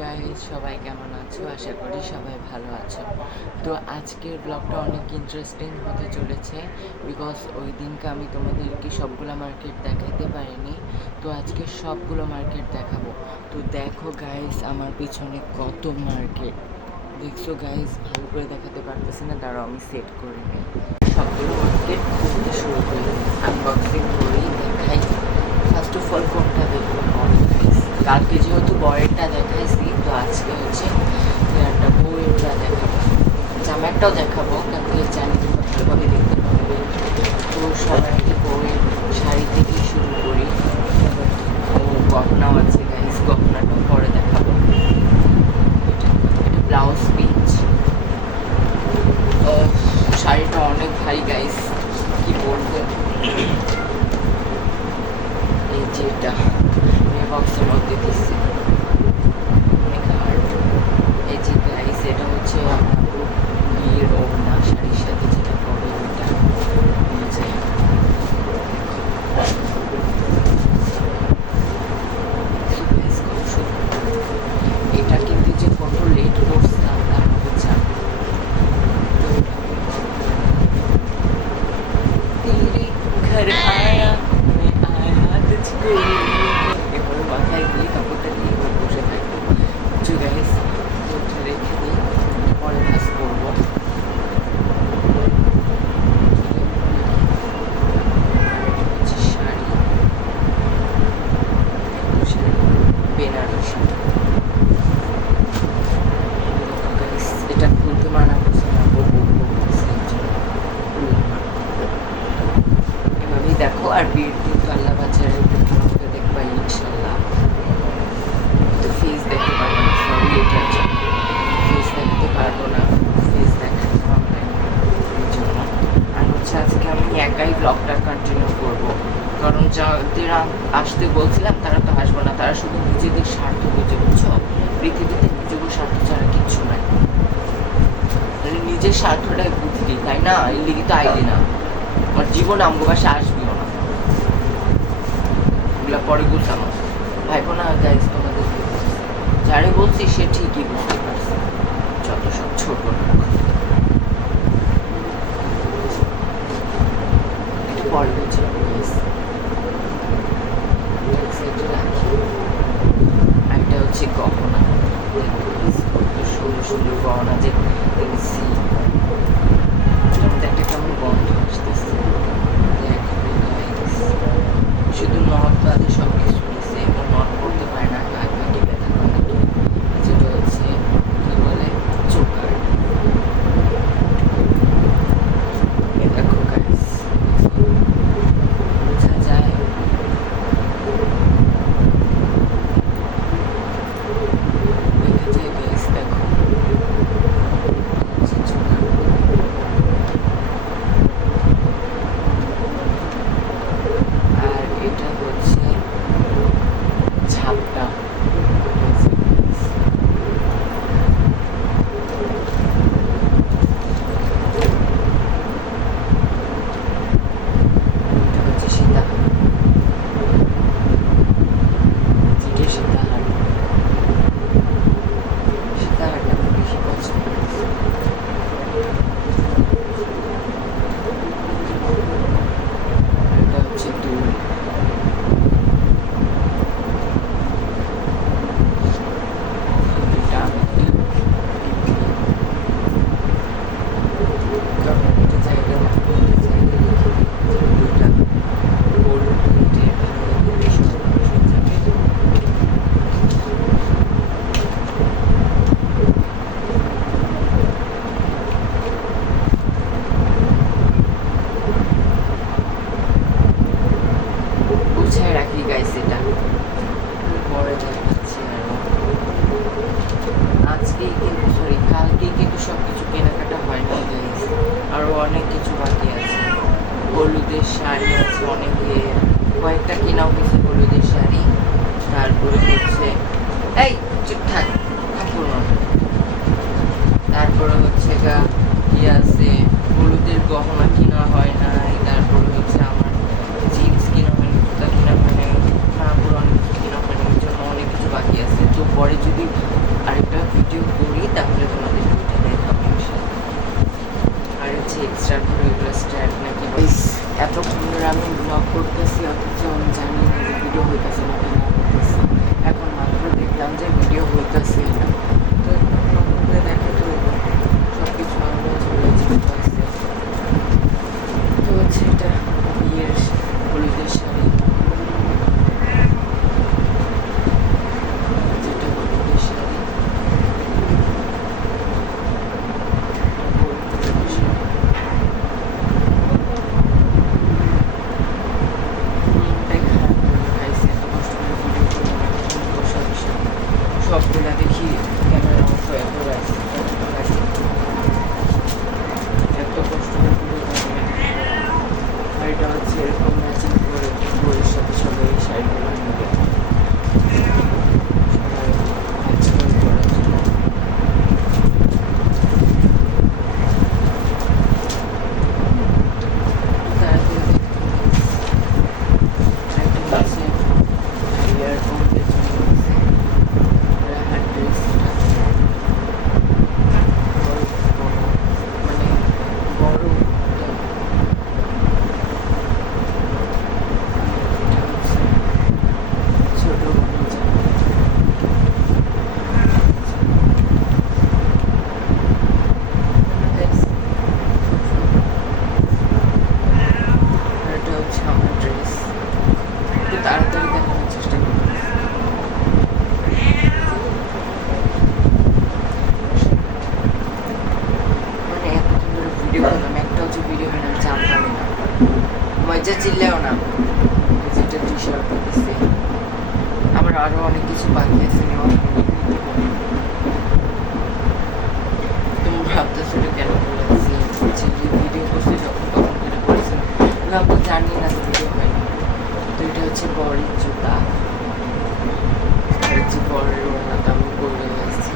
Guys সবাই কেমন আছো? আশা করি সবাই ভালো আছো। তো আজকের ব্লগটা অনেক ইন্টারেস্টিং হতে চলেছে বিকজ ওই দিনকে আমি তোমাদেরকে সবগুলো মার্কেট দেখাতে পারিনি। তো আজকে সবগুলো মার্কেট দেখাবো। তো দেখো গাইজ আমার পিছনে কত মার্কেট দেখছ গাইজ ভালো করে দেখাতে পারতেছি না তারা আমি সেট করে নিই। সবগুলো মার্কেট খুলতে শুরু করি আনবক্সিং করি, দেখাই। ফার্স্ট অফ অল কোনটা দেখব? কালকে যেহেতু বয়েরটা দেখাইছি, তো আজকে হচ্ছে একটা বউয়েরটা দেখাবো। জামারটাও দেখাবো কালকে জানি তোমরা ভালোভাবে দেখতে পারবে। তো সবাইকে বউয়ের শাড়ি থেকে শুরু করি। ও গহনাও আছে গাইস গহনাটাও পরে দেখাবো। এটা ব্লাউজ পিচ। শাড়িটা অনেক ভারী গাইস কি বলব? এই যে এটা বক্সের Peace. ব্লগটা কন্টিনিউ করব। কারণ যাদের আসতে বলছিলাম, তারা তো আসব না। তারা শুধু নিজেদের স্বার্থ বুঝে, বুঝছ? পৃথিবীতে নিজেদের স্বার্থ ছাড়া কিচ্ছু নাই। মানে নিজের স্বার্থটাই বুঝলি তাই না? এই লিগে তো আইলি না। আমার জীবন আমগো বাসা আসবিও না। এগুলা পরে বলতাম। ভাইবো না গাইজ তোমাদের যারে বলছি সে ঠিকই বুঝতে পারছে। যত সব ছোট 不好意思意思 ভিডিও করলাম একটা হচ্ছে ভিডিও বানালাম চাপ পারি না মজা চিল্লাও না যেটা দৃশ্য করতেছে আমার আরও অনেক কিছু বাকি আছে নেওয়া কেন বলেছি না তো জানি না তো হয় না। তো এটা হচ্ছে বড়ির জুতা। হচ্ছে বড়ের ওনাটা আমি করে এসেছি